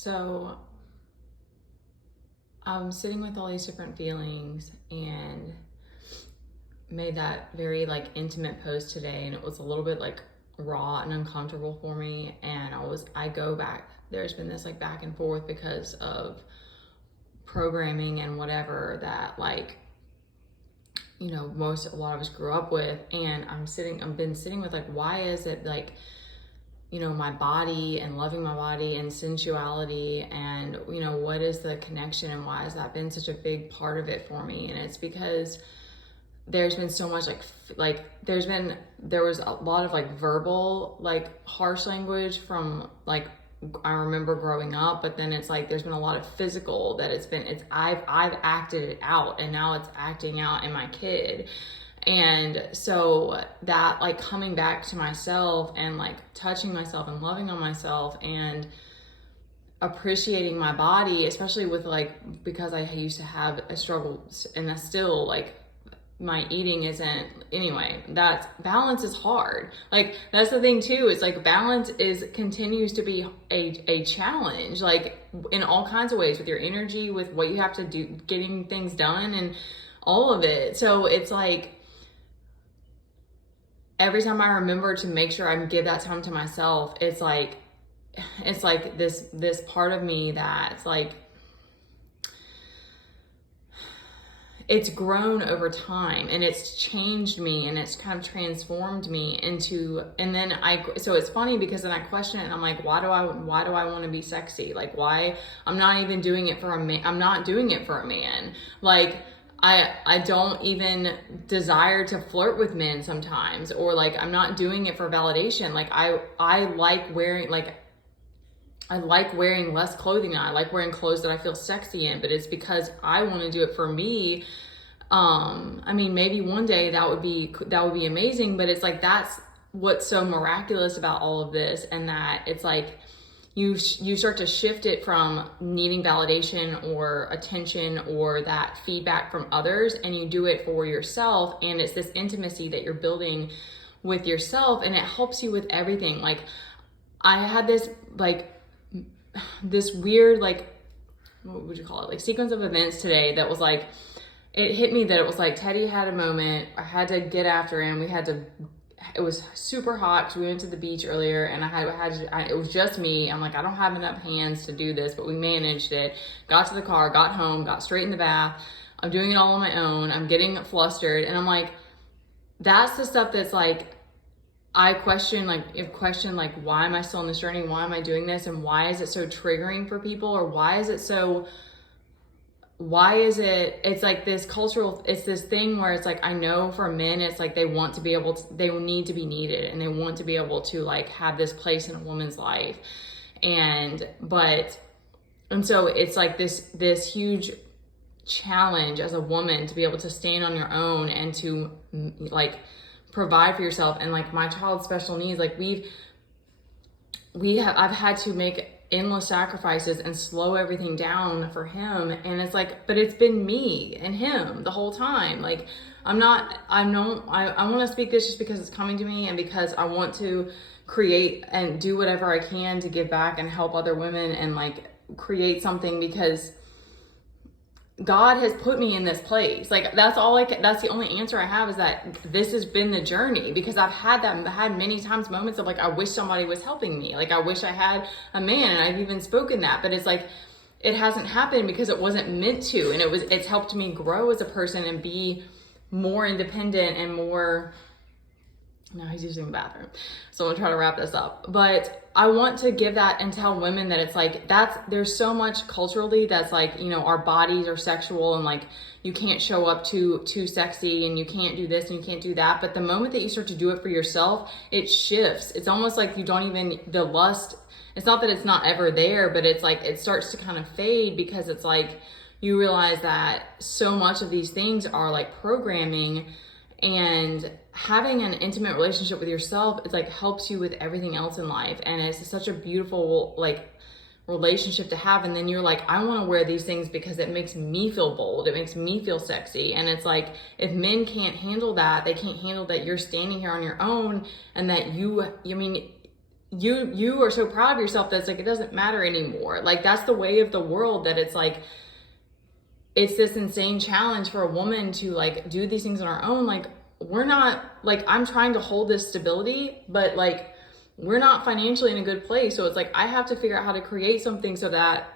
So I'm sitting with all these different feelings and made that very like intimate post today, and it was a little bit like raw and uncomfortable for me. And I go back, there's been this like back and forth because of programming and whatever that like, you know, a lot of us grew up with. And I've been sitting with like, why is it like, you know, my body and loving my body and sensuality, and, you know, what is the connection and why has that been such a big part of it for me? And it's because there's been so much there was a lot of like verbal, like harsh language from like, I remember growing up, but then it's like, there's been a lot of physical that I've acted it out, and now it's acting out in my kid. And so that like coming back to myself and like touching myself and loving on myself and appreciating my body, especially with like, because I used to have a struggle, and that's still like, my eating isn't, anyway, that balance is hard. Like, that's the thing too, it's like balance continues to be a challenge, like in all kinds of ways, with your energy, with what you have to do, getting things done and all of it. So it's like, every time I remember to make sure I give that time to myself, it's like this part of me that's like, it's grown over time, and it's changed me, and it's kind of transformed me into, and then so it's funny because then I question it, and I'm like, why do I want to be sexy? Like, why? I'm not even doing it for a man. I'm not doing it for a man. Like, I don't even desire to flirt with men sometimes, or like, I'm not doing it for validation. Like, I like wearing, like, I like wearing less clothing now. I like wearing clothes that I feel sexy in, but it's because I want to do it for me. I mean, maybe one day that would be amazing, but it's like, that's what's so miraculous about all of this. And that it's like, you start to shift it from needing validation or attention or that feedback from others, and you do it for yourself. And it's this intimacy that you're building with yourself, and it helps you with everything. Like, I had this weird, like, what would you call it? Like, sequence of events today that was like, it hit me that it was like, Teddy had a moment. I had to get after him. It was super hot because we went to the beach earlier, and it was just me. I'm like, I don't have enough hands to do this, but we managed it. Got to the car, got home, got straight in the bath. I'm doing it all on my own. I'm getting flustered. And I'm like, that's the stuff that's like, I question, why am I still on this journey? Why am I doing this? And why is it so triggering for people? Or it's like this cultural, it's this thing where it's like, I know for men, it's like, they need to be needed, and they want to be able to like have this place in a woman's life. And so it's like this huge challenge as a woman to be able to stand on your own and to like provide for yourself. And like, my child's special needs, like I've had to make endless sacrifices and slow everything down for him. And it's like, but it's been me and him the whole time. Like, I want to speak this just because it's coming to me, and because I want to create and do whatever I can to give back and help other women and like create something, because God has put me in this place. Like, that's the only answer I have, is that this has been the journey, because I've had many times moments of like, I wish somebody was helping me. Like, I wish I had a man, and I've even spoken that, but it's like, it hasn't happened because it wasn't meant to. And it's helped me grow as a person and be more independent and more. No, he's using the bathroom. So I'm gonna try to wrap this up. But I want to give that and tell women that it's like, there's so much culturally that's like, you know, our bodies are sexual, and like, you can't show up too sexy, and you can't do this and you can't do that. But the moment that you start to do it for yourself, it shifts. It's almost like the lust, it's not that it's not ever there, but it's like, it starts to kind of fade, because it's like, you realize that so much of these things are like programming. And having an intimate relationship with yourself, it's like, helps you with everything else in life. And it's such a beautiful like relationship to have. And then you're like, I want to wear these things because it makes me feel bold, it makes me feel sexy. And it's like, if men can't handle that, they can't handle that you're standing here on your own, and that you are so proud of yourself that it's like, it doesn't matter anymore. Like, that's the way of the world, that it's like, it's this insane challenge for a woman to like do these things on our own. Like, we're not, like, I'm trying to hold this stability, but like, we're not financially in a good place. So it's like, I have to figure out how to create something so that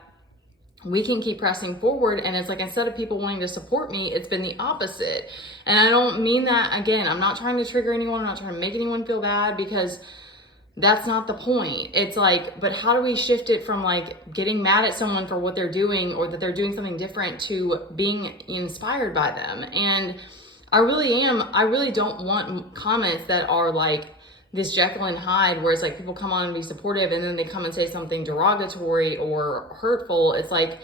we can keep pressing forward. And it's like, instead of people wanting to support me, it's been the opposite. And I don't mean that, again, I'm not trying to trigger anyone. I'm not trying to make anyone feel bad, because that's not the point. It's like, but how do we shift it from like getting mad at someone for what they're doing, or that they're doing something different, to being inspired by them? And I really don't want comments that are like this Jekyll and Hyde, where it's like people come on and be supportive and then they come and say something derogatory or hurtful. It's like,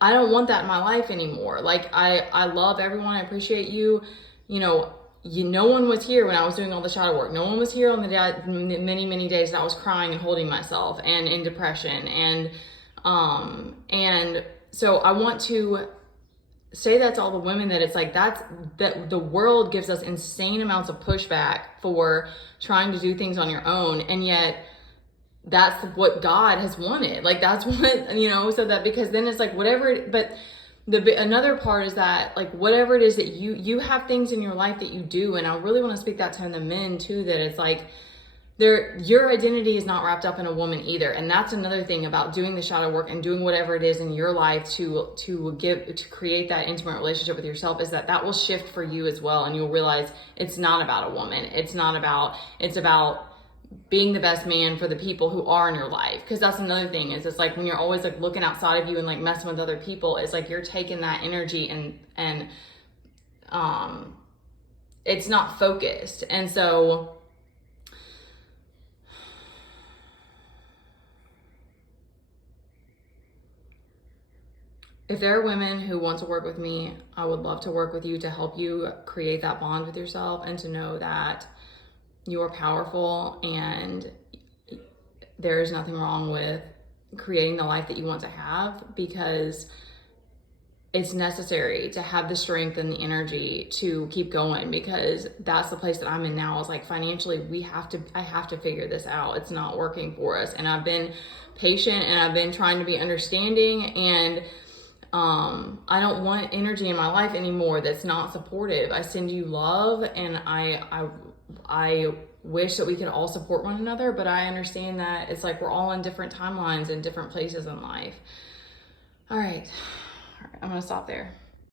I don't want that in my life anymore. Like, I love everyone. I appreciate you. No one was here when I was doing all the shadow work. No one was here on the many, many days that I was crying and holding myself and in depression. And so I want to say that to all the women, that it's like, that the world gives us insane amounts of pushback for trying to do things on your own. And yet that's what God has wanted. Like, that's what, so that, because then it's like, whatever, but another part is that, like, whatever it is that you have things in your life that you do, and I really want to speak that to the men too, that it's like, your identity is not wrapped up in a woman either. And that's another thing about doing the shadow work and doing whatever it is in your life to create that intimate relationship with yourself, is that will shift for you as well. And you'll realize it's not about a woman. It's about being the best man for the people who are in your life. Because that's another thing, is it's like, when you're always like looking outside of you and like messing with other people, it's like you're taking that energy and it's not focused. And so if there are women who want to work with me, I would love to work with you to help you create that bond with yourself, and to know that you are powerful and there is nothing wrong with creating the life that you want to have, because it's necessary to have the strength and the energy to keep going, because that's the place that I'm in now. Is like, financially, I have to figure this out. It's not working for us. And I've been patient and I've been trying to be understanding, and I don't want energy in my life anymore that's not supportive. I send you love, and I wish that we could all support one another, but I understand that it's like, we're all in different timelines and different places in life. All right, I'm gonna stop there.